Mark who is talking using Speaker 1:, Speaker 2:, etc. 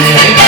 Speaker 1: Yeah.